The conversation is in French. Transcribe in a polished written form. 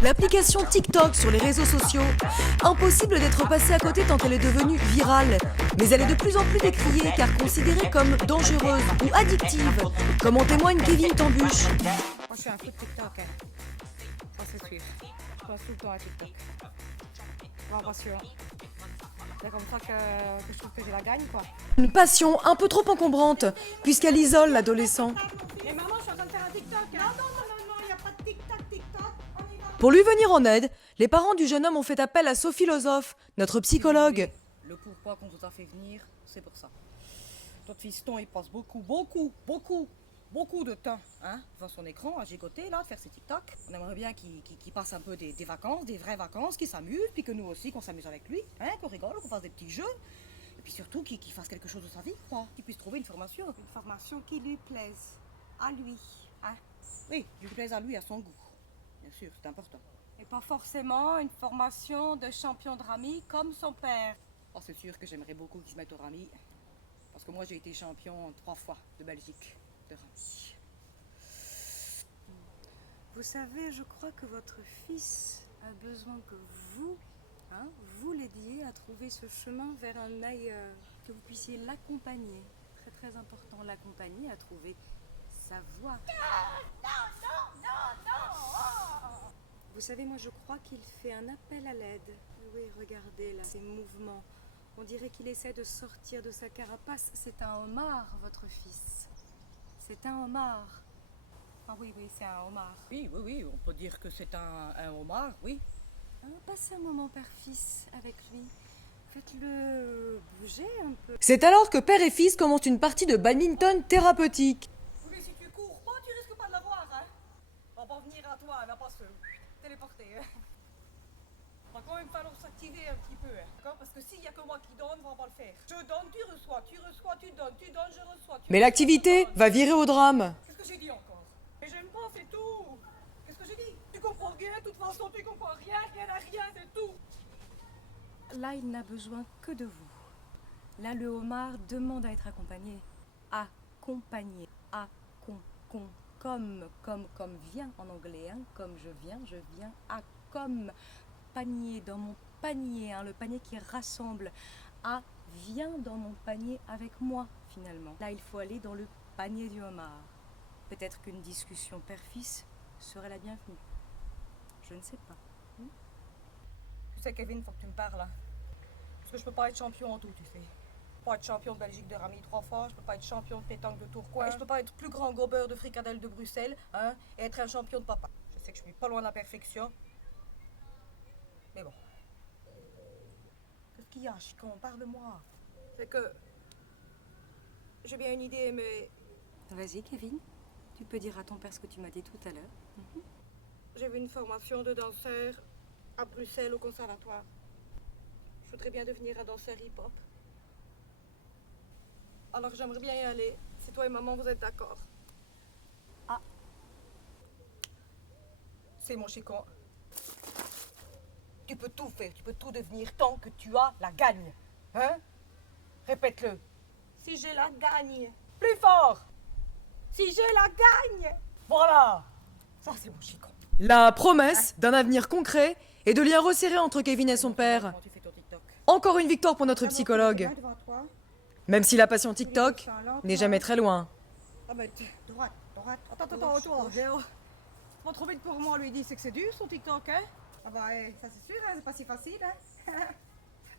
L'application TikTok sur les réseaux sociaux. Impossible d'être passé à côté tant elle est devenue virale. Mais elle est de plus en plus décriée car considérée comme dangereuse ou addictive, comme en témoigne Kevin Tambuche. Moi, je suis un peu de TikTok, hein. Ça, c'est sûr. Je passe tout le temps à TikTok. Bon, rassurant. C'est comme ça que je trouve que je la gagne, quoi. Une passion un peu trop encombrante, puisqu'elle isole l'adolescent. Mais maman, je suis en train de faire un TikTok, hein. Non, il n'y a pas de TikTok. On y va. Pour lui venir en aide, les parents du jeune homme ont fait appel à Sophie Lozov, notre psychologue. Le pourquoi qu'on vous a fait venir, c'est pour ça. Notre fiston, il passe beaucoup de temps devant son écran, à gigoter, là, de faire ses TikTok. On aimerait bien qu'il passe un peu des vacances, des vraies vacances, qu'il s'amuse, puis que nous aussi, qu'on s'amuse avec lui, qu'on rigole, qu'on fasse des petits jeux. Et puis surtout, qu'il fasse quelque chose de sa vie, quoi. Qu'il puisse trouver une formation. Une formation qui lui plaise. À lui. Hein. Oui, lui plaise à lui, à son goût. Bien sûr, c'est important. Et pas forcément une formation de champion de rami comme son père. Oh, c'est sûr que j'aimerais beaucoup qu'il se mette au rami. Parce que moi, j'ai été champion 3 fois de Belgique de rami. Vous savez, je crois que votre fils a besoin que vous, vous l'aidiez à trouver ce chemin vers un ailleurs. Que vous puissiez l'accompagner. Très très important, l'accompagner à trouver sa voie. Vous savez, moi je crois qu'il fait un appel à l'aide. Oui, regardez là, ces mouvements. On dirait qu'il essaie de sortir de sa carapace. C'est un homard, votre fils. C'est un homard. Ah oui, c'est un homard. Oui, on peut dire que c'est un homard, oui. Passez un moment père-fils avec lui. Faites-le bouger un peu. C'est alors que père et fils commencent une partie de badminton thérapeutique. Oui, mais si tu cours pas, tu risques pas de l'avoir, hein. On va pas venir à toi, elle va pas se téléporter, hein. Va quand même falloir s'activer un petit peu, hein. D'accord? Parce que s'il y a que moi qui donne, on va pas le faire. Je donne, tu reçois, tu donnes, je reçois. Mais l'activité va virer au drame. Qu'est-ce que j'ai dit encore? Mais j'aime pas, c'est tout. Qu'est-ce que j'ai dit? Tu comprends rien, de toute façon, tu comprends rien, c'est tout. Là, il n'a besoin que de vous. Là, le homard demande à être accompagné. Accompagné. Comme vient en anglais, hein. Comme je viens. Comme panier dans mon panier, le panier qui rassemble. Viens dans mon panier avec moi, finalement. Là, il faut aller dans le panier du homard. Peut-être qu'une discussion père-fils serait la bienvenue. Je ne sais pas. Tu sais, Kevin, faut que tu me parles, là. Parce que je peux pas être champion en tout, tu sais. Je peux pas être champion de Belgique de rami 3 fois, je peux pas être champion de pétanque de Tourcoing, je peux pas être plus grand gobeur de fricadelle de Bruxelles, et être un champion de papa. Je sais que je suis pas loin de la perfection. Mais bon. Qu'est-ce qu'il y a, Chicon? Parle-moi. C'est que... J'ai bien une idée, mais... Vas-y, Kevin. Tu peux dire à ton père ce que tu m'as dit tout à l'heure. J'ai vu une formation de danseur à Bruxelles au conservatoire. Je voudrais bien devenir un danseur hip-hop. Alors j'aimerais bien y aller, si toi et maman vous êtes d'accord. C'est mon Chicon. Tu peux tout faire, tu peux tout devenir tant que tu as la gagne. Répète-le. Si j'ai la gagne. Plus fort. Si j'ai la gagne. Voilà. Ça c'est mon Chicon. La promesse d'un avenir concret et de liens resserrés entre Kevin et son père. Comment tu fais ton TikTok? Encore une victoire pour notre psychologue. Devant toi. Même si la passion TikTok n'est jamais très loin. Ah ben, droite. Attends, retour. Pas trop vite pour moi, lui dit, c'est que c'est dur son TikTok, hein? Ah bah, ça c'est sûr, c'est pas si facile, hein.